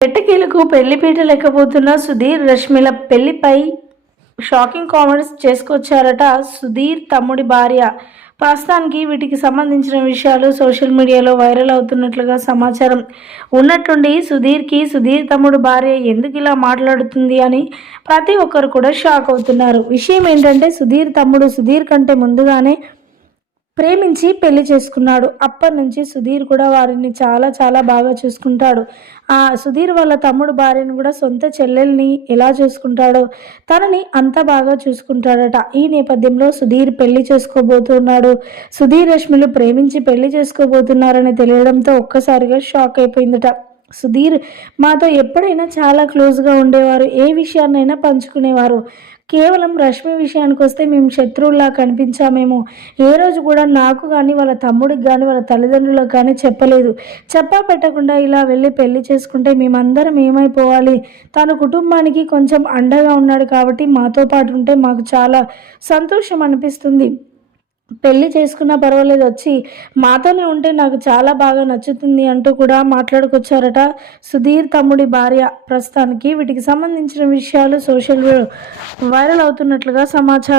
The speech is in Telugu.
ఎట్టకేలకు పెళ్ళిపీట లేకపోతున్న సుధీర్ రష్మిల పెళ్ళిపై షాకింగ్ కామెంట్స్ చేసుకొచ్చారట సుధీర్ తమ్ముడి భార్య. ప్రస్తుతానికి వీటికి సంబంధించిన విషయాలు సోషల్ మీడియాలో వైరల్ అవుతున్నట్లుగా సమాచారం. ఉన్నట్టుండి సుధీర్కి సుధీర్ తమ్ముడు భార్య ఎందుకు ఇలా మాట్లాడుతుంది అని ప్రతి ఒక్కరు కూడా షాక్ అవుతున్నారు. విషయం ఏంటంటే సుధీర్ తమ్ముడు సుధీర్ కంటే ముందుగానే ప్రేమించి పెళ్ళి చేసుకున్నాడు. అప్పటి నుంచి సుధీర్ కూడా వారిని చాలా చాలా బాగా చూసుకుంటాడు. ఆ సుధీర్ వాళ్ళ తమ్ముడు భార్యను కూడా సొంత చెల్లెల్ని ఎలా చూసుకుంటాడో తనని అంత బాగా చూసుకుంటాడట. ఈ నేపథ్యంలో సుధీర్ పెళ్ళి చేసుకోబోతున్నాడు. సుధీర్ రష్మిలు ప్రేమించి పెళ్ళి చేసుకోబోతున్నారని తెలియడంతో ఒక్కసారిగా షాక్ అయిపోయిందట. సుధీర్ మాతో ఎప్పుడైనా చాలా క్లోజ్గా ఉండేవారు ఏ విషయాన్నైనా పంచుకునేవారు. కేవలం రష్మి విషయానికి వస్తే మేము శత్రువులా కనిపించామేమో. ఏ రోజు కూడా నాకు కానీ వాళ్ళ తమ్ముడికి కానీ వాళ్ళ తల్లిదండ్రులకు కానీ చెప్పలేదు. చెప్పా పెట్టకుండా ఇలా వెళ్ళి పెళ్ళి చేసుకుంటే మేమందరం ఏమైపోవాలి? తన కుటుంబానికి కొంచెం అండగా ఉన్నాడు కాబట్టి మాతో పాటు ఉంటే మాకు చాలా సంతోషం అనిపిస్తుంది పెళ్ళి చేసుకున్నా పర్వాలేదు. వచ్చి మాతోనే ఉంటే నాకు చాలా బాగా నచ్చుతుంది అంటూ కూడా మాట్లాడుకొచ్చారట సుధీర్ తమ్ముడి భార్య. ప్రస్తుతానికి వీటికి సంబంధించిన విషయాలు సోషల్ వైరల్ అవుతున్నట్లుగా సమాచారం.